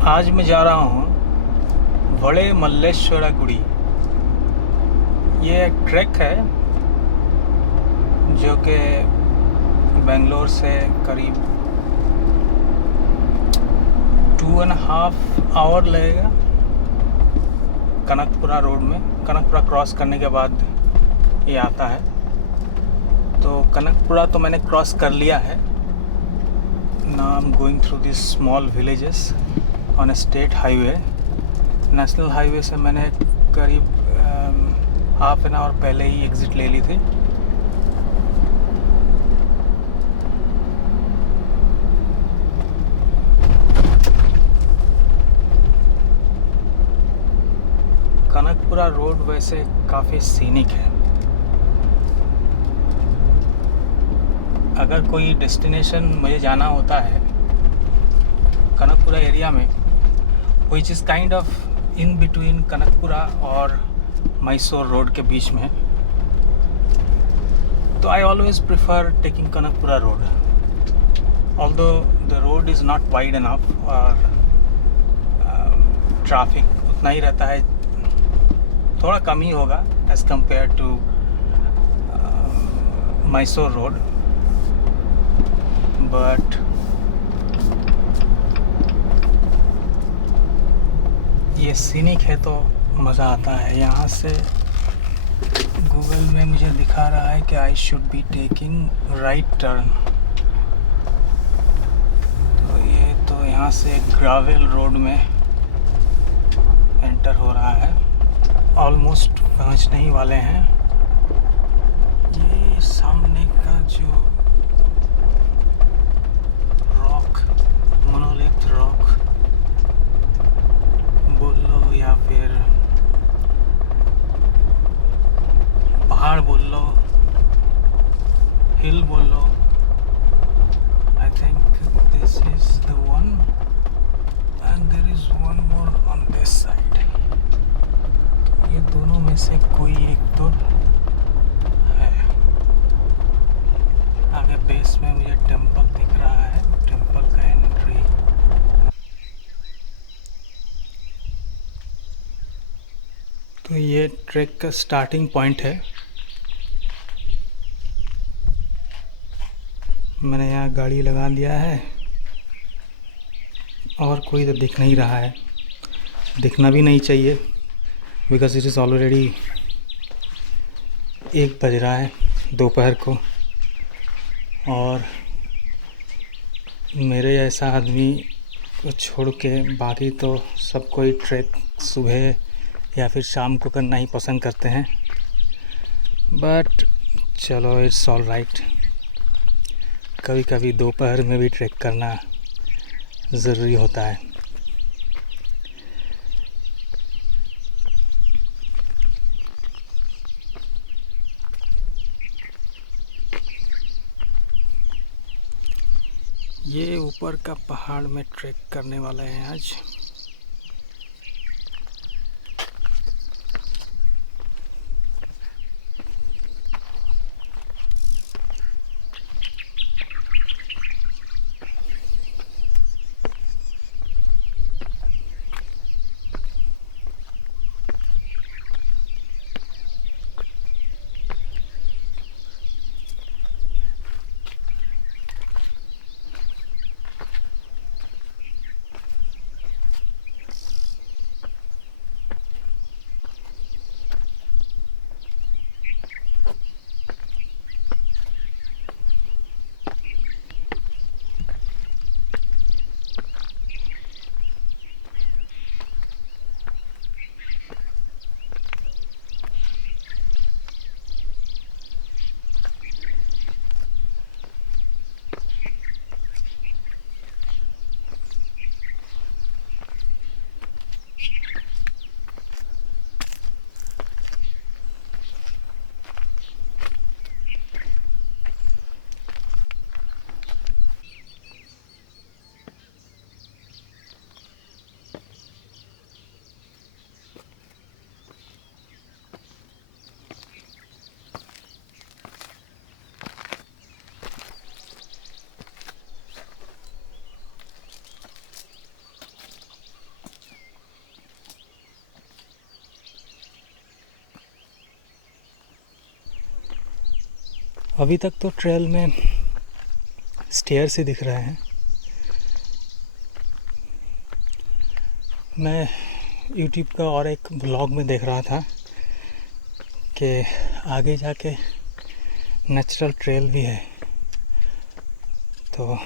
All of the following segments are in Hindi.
आज मैं जा रहा हूँ बड़े मल्लेश्वरा गुड़ी। ये एक ट्रैक है जो कि बेंगलोर से करीब 2.5 आवर लगेगा। कनकपुरा रोड में, कनकपुरा क्रॉस करने के बाद ये आता है। तो कनकपुरा तो मैंने क्रॉस कर लिया है। Now I am going through this small villages on A state highway. National highway से मैंने करीब हाफ एन आवर पहले ही एग्ज़िट ले ली थी। कनकपुरा रोड वैसे काफ़ी सीनिक है। अगर कोई डेस्टिनेशन मुझे जाना होता है कनकपुरा एरिया में, which is kind of in between Kanakapura और मैसूर रोड के बीच में, so I always prefer taking Kanakapura road. Although the road is not wide enough और ट्रैफिक उतना ही रहता है, थोड़ा कम ही होगा as compared to Mysore road, but ये सीनिक है तो मज़ा आता है। यहाँ से गूगल में मुझे दिखा रहा है कि I should be taking right turn. तो ये तो यहाँ से ग्रावेल रोड में एंटर हो रहा है। ऑलमोस्ट पहुँचने ही वाले हैं। ये सामने का जो रॉक, मोनोलिथ रॉक बोल लो या फिर पहाड़ बोल लो, हिल बोल लो, I think this is the one and there is one more on this side. तो ये दोनों में से कोई एक तो है। आगे बेस में मुझे टेंपल दिख रहा है, टेंपल का एंट्री। तो ये ट्रैक का स्टार्टिंग पॉइंट है। मैंने यहाँ गाड़ी लगा दिया है और कोई तो दिख नहीं रहा है। दिखना भी नहीं चाहिए बिकॉज इट इज़ ऑलरेडी 1 बज रहा है दोपहर को, और मेरे जैसा आदमी को छोड़ के बाकी तो सब कोई ट्रैक सुबह या फिर शाम को करना ही पसंद करते हैं। बट चलो, इट्स ऑल राइट। कभी कभी दोपहर में भी ट्रैक करना ज़रूरी होता है। ये ऊपर का पहाड़ में ट्रैक करने वाले हैं आज। अभी तक तो ट्रेल में स्टेयर्स ही दिख रहे हैं। मैं यूट्यूब का और एक ब्लॉग में देख रहा था कि आगे जाके नेचुरल ट्रेल भी है, तो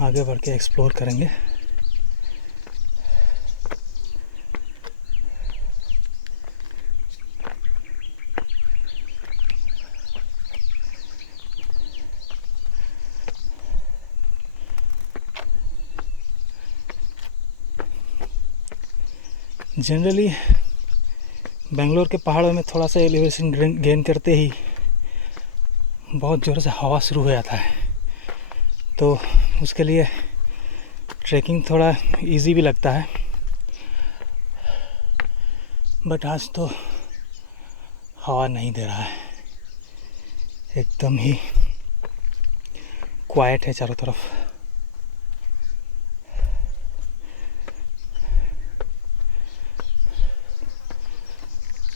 आगे बढ़ के एक्सप्लोर करेंगे। जनरली बेंगलोर के पहाड़ों में थोड़ा सा एलिवेशन गेन करते ही बहुत ज़ोर से हवा शुरू हो जाता है, तो उसके लिए ट्रैकिंग थोड़ा इजी भी लगता है। बट आज तो हवा नहीं दे रहा है, एकदम ही क्वाइट है चारों तरफ।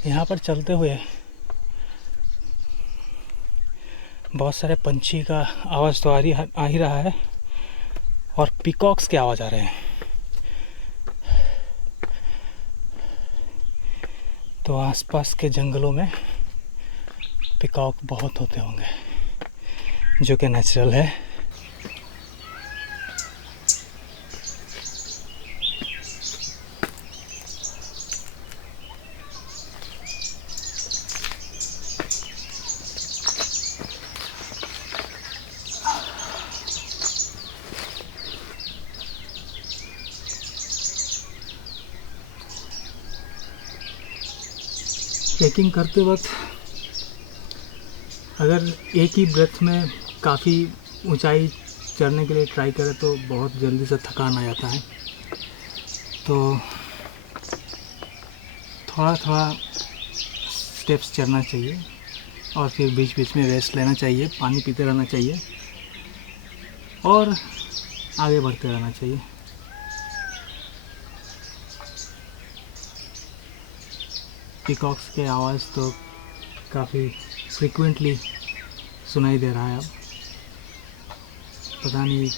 यहाँ पर चलते हुए बहुत सारे पंछी का आवाज़ तो आ ही रहा है, और पीकॉक्स की आवाज़ आ रहे हैं। तो आसपास के जंगलों में पीकॉक बहुत होते होंगे, जो कि नेचुरल है। ट्रैकिंग करते वक्त अगर एक ही ब्रेथ में काफ़ी ऊंचाई चढ़ने के लिए ट्राई करें तो बहुत जल्दी से थकान आ जाता है। तो थोड़ा थोड़ा स्टेप्स चढ़ना चाहिए, और फिर बीच बीच में रेस्ट लेना चाहिए, पानी पीते रहना चाहिए, और आगे बढ़ते रहना चाहिए। पीकॉक्स के आवाज़ तो काफ़ी फ्रीक्वेंटली सुनाई दे रहा है। अब पता नहीं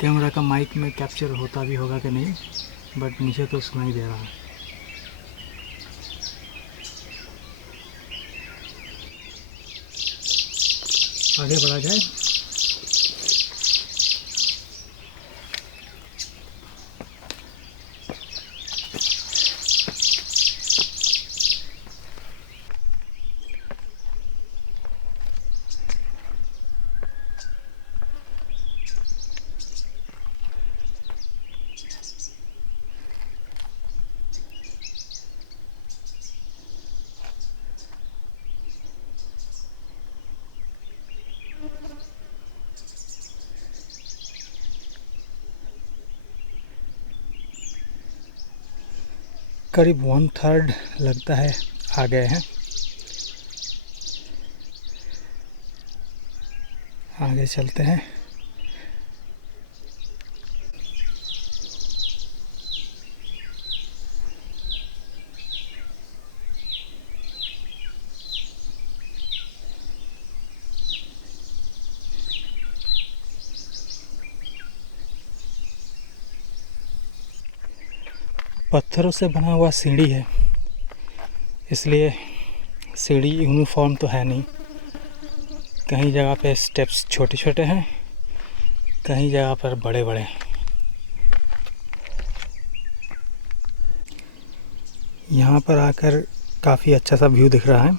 कैमरा का माइक में कैप्चर होता भी होगा कि नहीं, बट मुझे तो सुनाई दे रहा है। आगे बढ़ा जाए। करीब 1/3 लगता है आ गए हैं। आगे चलते हैं। पत्थरों से बना हुआ सीढ़ी है, इसलिए सीढ़ी यूनिफॉर्म तो है नहीं। कहीं जगह पे स्टेप्स छोटे छोटे हैं, कहीं जगह पर बड़े बड़े। यहाँ पर आकर काफ़ी अच्छा सा व्यू दिख रहा है।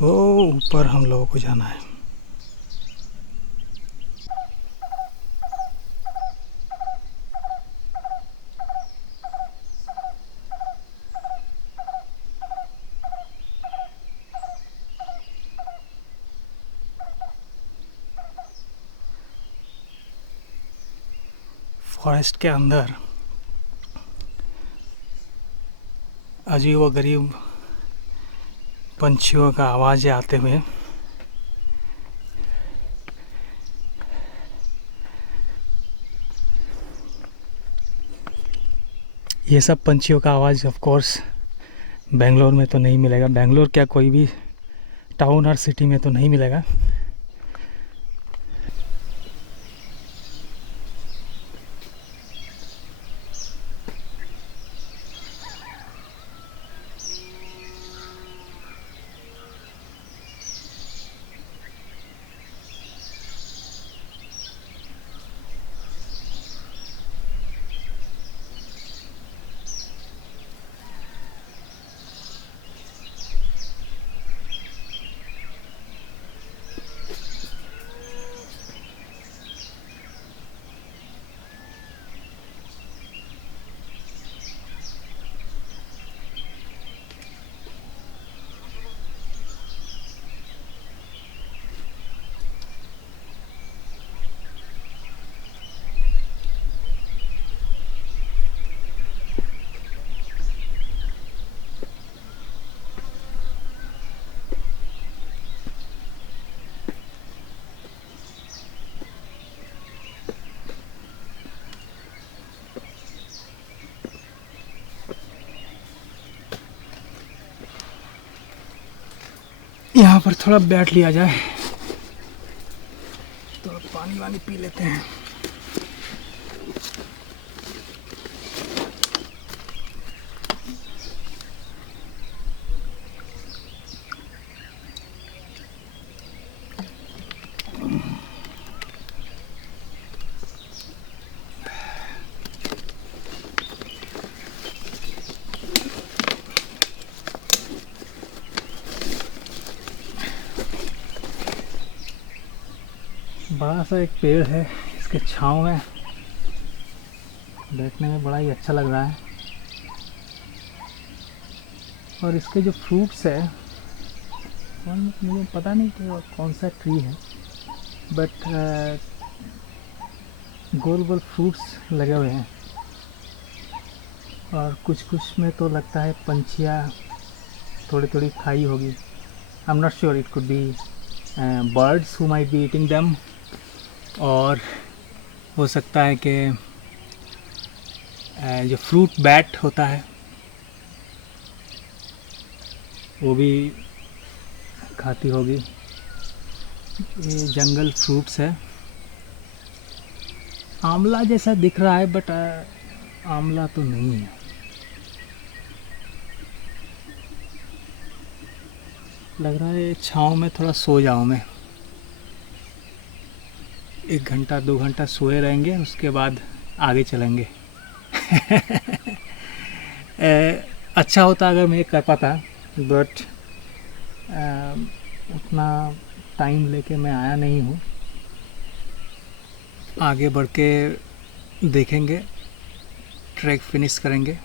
वो ऊपर हम लोगों को जाना है। फॉरेस्ट के अंदर अजीब व गरीब पंछियों का आवाज़ आते हुए ये सब पंछियों का आवाज़ ऑफ कोर्स बेंगलोर में तो नहीं मिलेगा, बेंगलोर क्या कोई भी टाउन और सिटी में तो नहीं मिलेगा। यहाँ पर थोड़ा बैठ लिया जाए, तो पानी वानी पी लेते हैं। बड़ा सा एक पेड़ है, इसके छांव में बैठने में बड़ा ही अच्छा लग रहा है। और इसके जो फ्रूट्स है, मुझे पता नहीं कि कौन सा ट्री है, बट गोल गोल फ्रूट्स लगे हुए हैं। और कुछ कुछ में तो लगता है पंछियाँ थोड़ी थोड़ी खाई होगी। I am not sure, it could be birds who might be eating them, और हो सकता है कि जो फ्रूट बैट होता है वो भी खाती होगी। ये जंगल फ्रूट्स है, आंवला जैसा दिख रहा है, बट आंवला तो नहीं है। लग रहा है छाँव में थोड़ा सो जाऊँ मैं, 1 घंटा 2 घंटा सोए रहेंगे, उसके बाद आगे चलेंगे। अच्छा होता अगर मैं कर पाता, बट उतना टाइम लेके मैं आया नहीं हूँ। आगे बढ़ के देखेंगे, ट्रैक फिनिश करेंगे,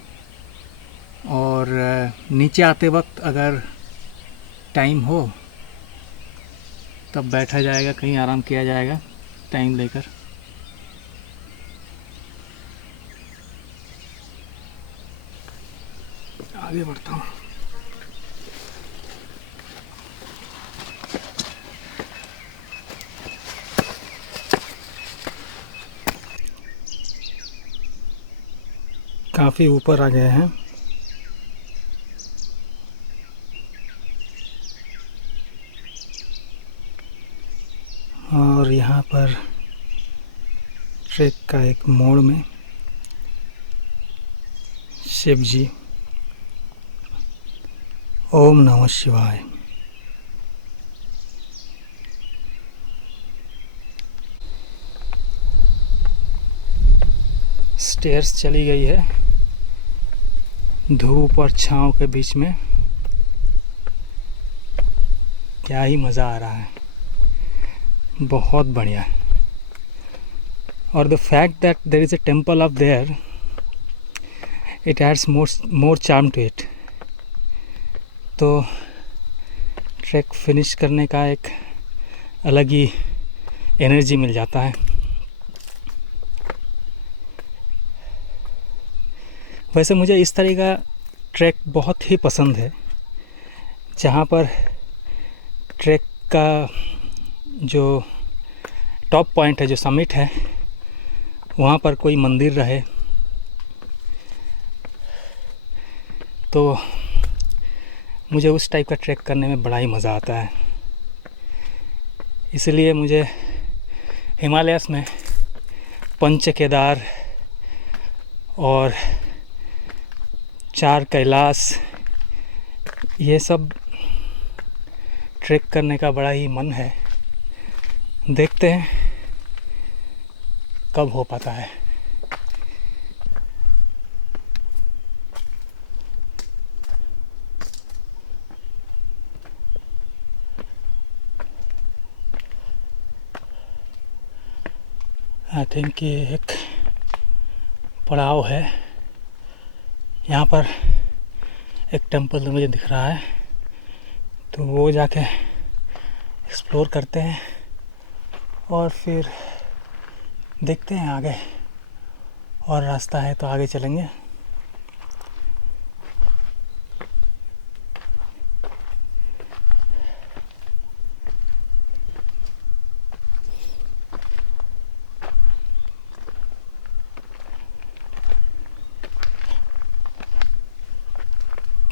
और नीचे आते वक्त अगर टाइम हो तब बैठा जाएगा, कहीं आराम किया जाएगा टाइम लेकर। आगे बढ़ता हूँ। काफ़ी ऊपर आ गए हैं। और यहाँ पर ट्रैक का एक मोड़ में शिव जी, ओम नमः शिवाय। स्टेयर्स चली गई है धूप और छाँव के बीच में। क्या ही मज़ा आ रहा है, बहुत बढ़िया। और the fact that there is a temple up there, it adds more charm to it. तो ट्रैक फिनिश करने का एक अलग ही एनर्जी मिल जाता है। वैसे मुझे इस तरह का ट्रैक बहुत ही पसंद है, जहाँ पर ट्रैक का जो टॉप पॉइंट है, जो समिट है, वहाँ पर कोई मंदिर रहे तो मुझे उस टाइप का ट्रैक करने में बड़ा ही मज़ा आता है। इसलिए मुझे हिमालयस में पंच केदार और 4 कैलाश ये सब ट्रैक करने का बड़ा ही मन है। देखते हैं कब हो पाता है। आई थिंक ये एक पड़ाव है। यहाँ पर एक टेंपल मुझे दिख रहा है, तो वो जाके एक्सप्लोर करते हैं और फिर देखते हैं आगे, और रास्ता है तो आगे चलेंगे।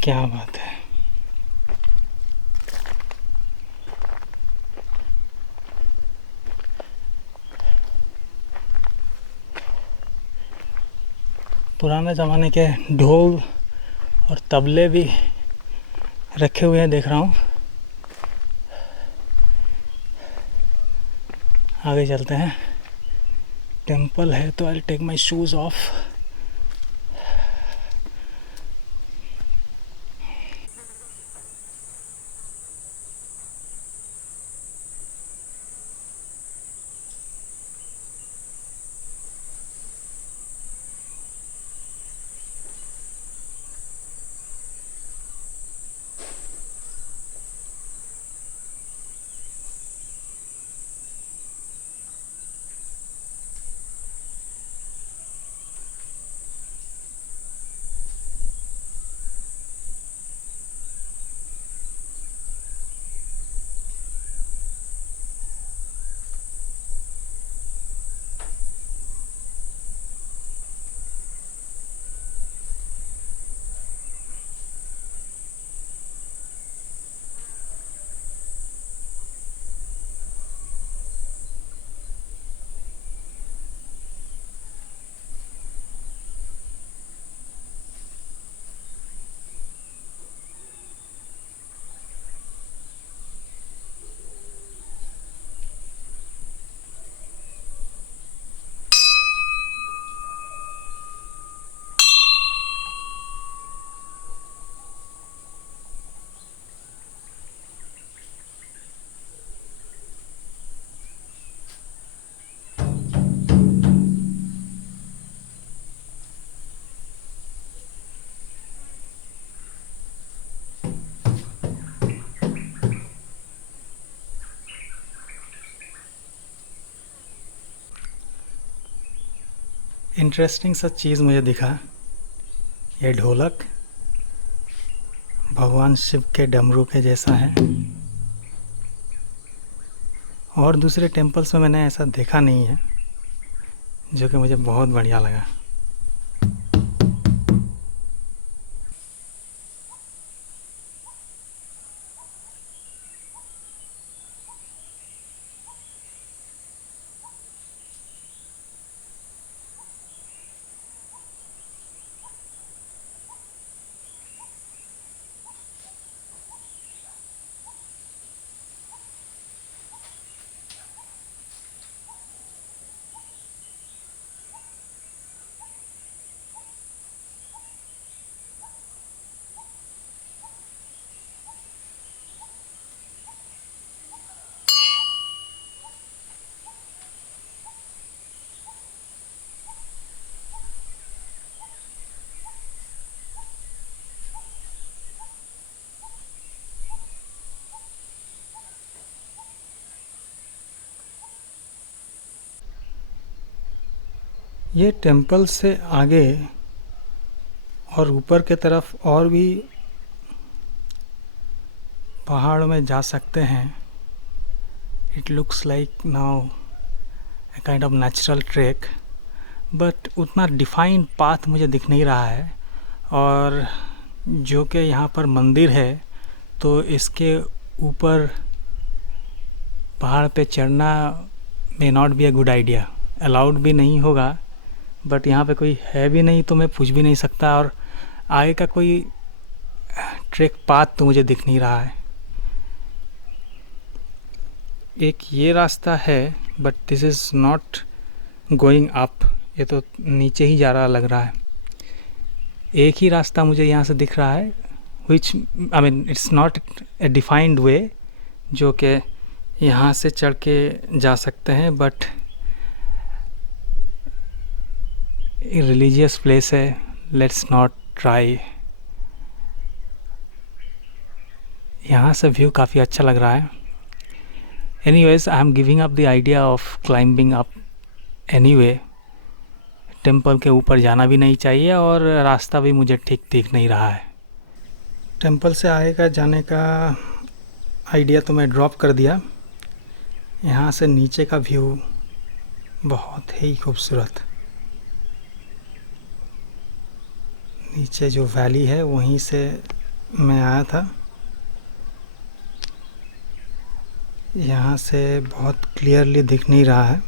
क्या बात है। पुराने ज़माने के ढोल और तबले भी रखे हुए हैं, देख रहा हूँ। आगे चलते हैं। टेंपल है तो I take my shoes off. Interesting सा चीज़ मुझे दिखा। ये ढोलक भगवान शिव के डमरू के जैसा है, और दूसरे टेम्पल्स में मैंने ऐसा देखा नहीं है, जो कि मुझे बहुत बढ़िया लगा। ये टेंपल से आगे और ऊपर के तरफ और भी पहाड़ में जा सकते हैं। It looks like now a kind of natural track, but उतना डिफाइंड पाथ मुझे दिख नहीं रहा है। और जो कि यहाँ पर मंदिर है तो इसके ऊपर पहाड़ पे चढ़ना may not be a good idea, allowed भी नहीं होगा, बट यहाँ पे कोई है भी नहीं तो मैं पूछ भी नहीं सकता, और आगे का कोई ट्रैक पाथ तो मुझे दिख नहीं रहा है। एक ये रास्ता है but this is not going up, ये तो नीचे ही जा रहा लग रहा है। एक ही रास्ता मुझे यहाँ से दिख रहा है, which I mean it's not a defined way, जो कि यहाँ से चढ़ के जा सकते हैं, बट रिलीजियस प्लेस है, लेट्स नॉट ट्राई। यहाँ से व्यू काफ़ी अच्छा लग रहा है। Anyways I am giving up the idea of climbing up anyway. Temple के ऊपर जाना भी नहीं चाहिए और रास्ता भी मुझे ठीक दिख नहीं रहा है। टेंपल से आगे का जाने का आइडिया तो मैं ड्रॉप कर दिया। यहाँ से नीचे का व्यू बहुत ही खूबसूरत, नीचे जो वैली है वहीं से मैं आया था। यहाँ से बहुत क्लियरली दिख नहीं रहा है।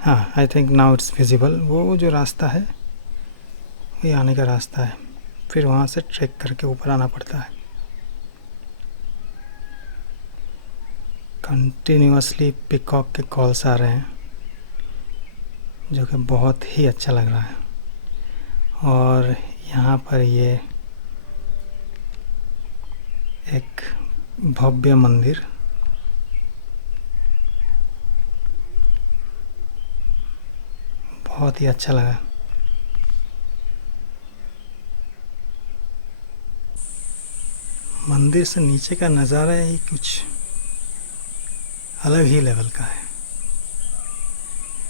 हाँ, I think now it's visible. वो जो रास्ता है ये आने का रास्ता है, फिर वहाँ से ट्रैक करके ऊपर आना पड़ता है। कंटिन्यूअसली पिकॉक के कॉल्स आ रहे हैं जो कि बहुत ही अच्छा लग रहा है। और यहाँ पर ये एक भव्य मंदिर, बहुत ही अच्छा लगा। मंदिर से नीचे का नज़ारा ही कुछ अलग ही लेवल का है,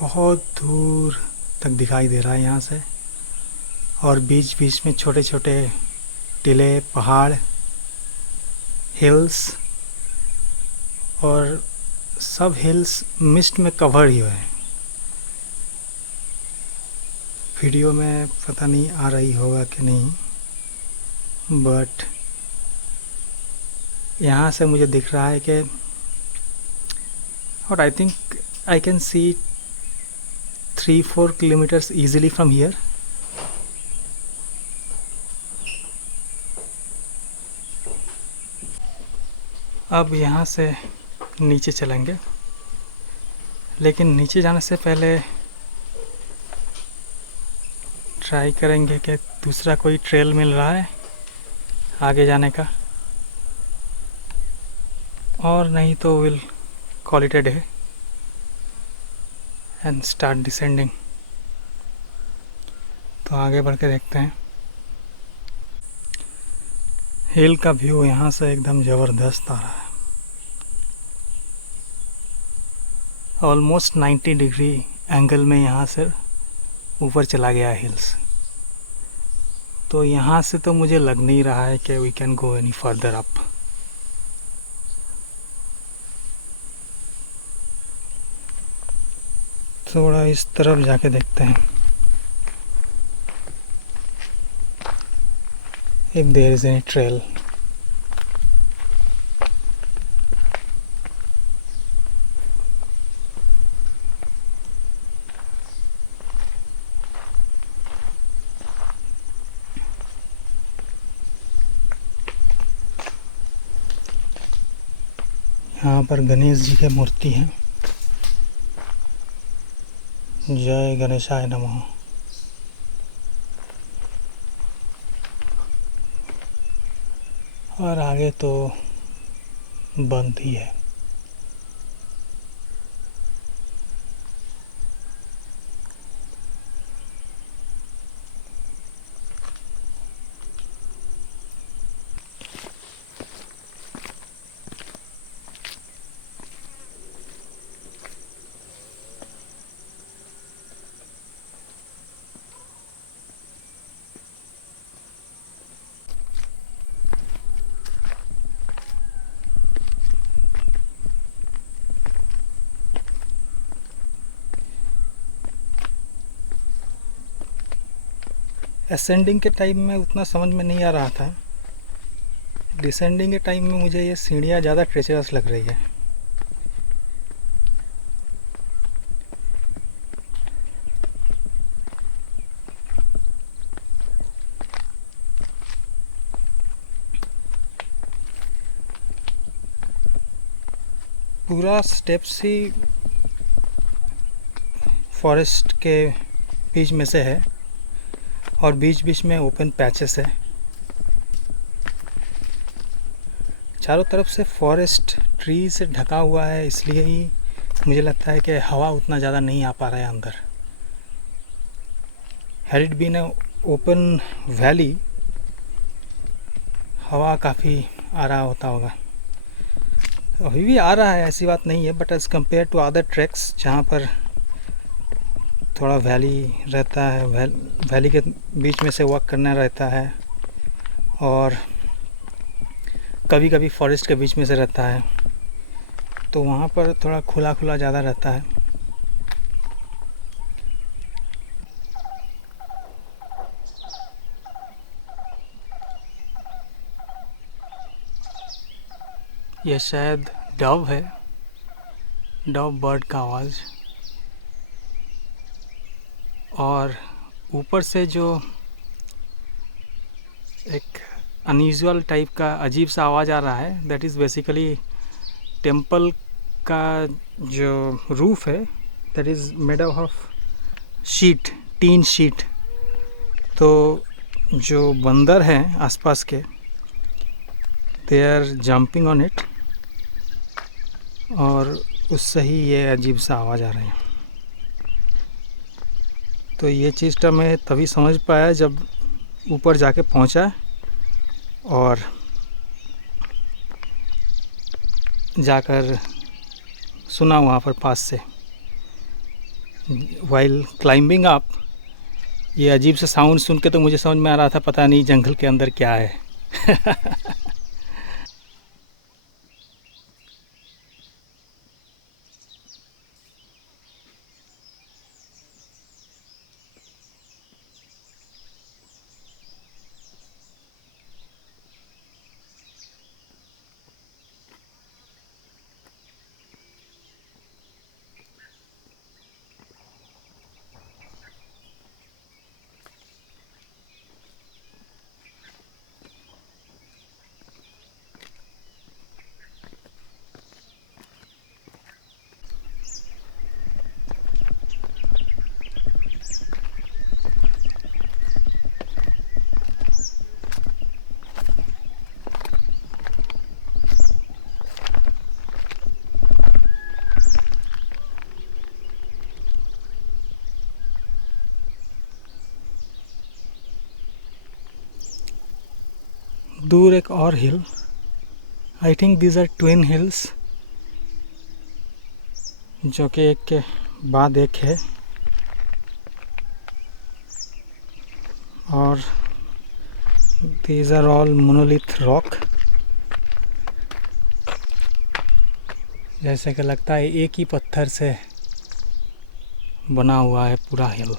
बहुत दूर तक दिखाई दे रहा है यहाँ से, और बीच बीच में छोटे छोटे टीले, पहाड़, हिल्स, और सब हिल्स मिस्ट में कवर ही हुए हैं। वीडियो में पता नहीं आ रही होगा कि नहीं, बट यहाँ से मुझे दिख रहा है कि, और I think I can see 3-4 kilometres easily from here. अब यहाँ से नीचे चलेंगे, लेकिन नीचे जाने से पहले ट्राई करेंगे कि दूसरा कोई ट्रेल मिल रहा है आगे जाने का, और नहीं तो will call it a day and start descending. तो आगे बढ़ के देखते हैं। हिल का व्यू यहाँ से एकदम ज़बरदस्त आ रहा है, ऑलमोस्ट 90 डिग्री एंगल में यहाँ से ऊपर चला गया है हिल्स। तो यहाँ से तो मुझे लग नहीं रहा है कि we can go any further up. थोड़ा इस तरफ जाके देखते हैं if there is any trail। यहाँ पर गणेश जी की मूर्ति है। जय गणेशाय नमः। और आगे तो बंद ही है। असेंडिंग के टाइम में उतना समझ में नहीं आ रहा था, डिसेंडिंग के टाइम में मुझे ये सीढ़ियाँ ज़्यादा ट्रेचरस लग रही है। पूरा स्टेप्स ही फॉरेस्ट के बीच में से है और बीच बीच में ओपन पैचेस है। चारों तरफ से फॉरेस्ट ट्री से ढका हुआ है, इसलिए ही मुझे लगता है कि हवा उतना ज़्यादा नहीं आ पा रहा है अंदर। Had it been a open valley, हवा काफ़ी आ रहा होता होगा। अभी भी आ रहा है, ऐसी बात नहीं है, but as compared to other tracks जहाँ पर थोड़ा वैली रहता है, वैली के बीच में से वॉक करना रहता है और कभी कभी फॉरेस्ट के बीच में से रहता है, तो वहाँ पर थोड़ा खुला खुला ज़्यादा रहता है। यह शायद डव है, डव बर्ड का आवाज़। और ऊपर से जो एक अनयूजुअल टाइप का अजीब सा आवाज़ आ रहा है, दैट इज़ बेसिकली टेम्पल का जो रूफ है, that is made of sheet, tin sheet. तो जो बंदर हैं आसपास के, they are jumping on it, और उससे ही ये अजीब सा आवाज़ आ रहा है। तो ये चीज़ तो मैं तभी समझ पाया जब ऊपर जाके पहुंचा और जाकर सुना वहाँ पर पास से। वाइल क्लाइंबिंग अप, ये अजीब सा साउंड सुन के तो मुझे समझ में आ रहा था पता नहीं जंगल के अंदर क्या है। दूर एक और hill, I think these are twin hills, जो कि एक के बाद एक है। और these are all monolith rock, जैसे कि लगता है एक ही पत्थर से बना हुआ है पूरा हिल।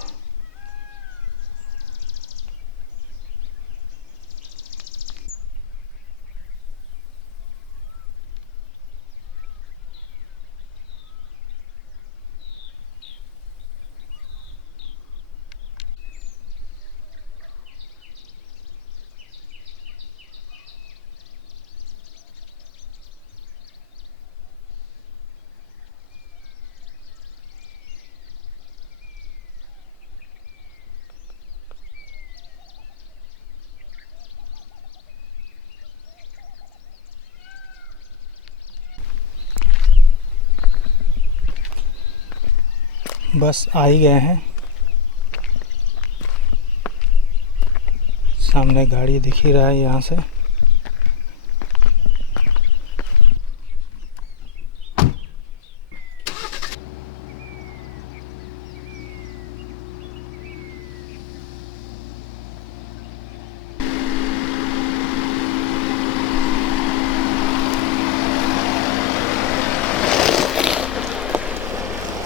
बस आ ही गए हैं, सामने गाड़ी दिख ही रहा है यहाँ से।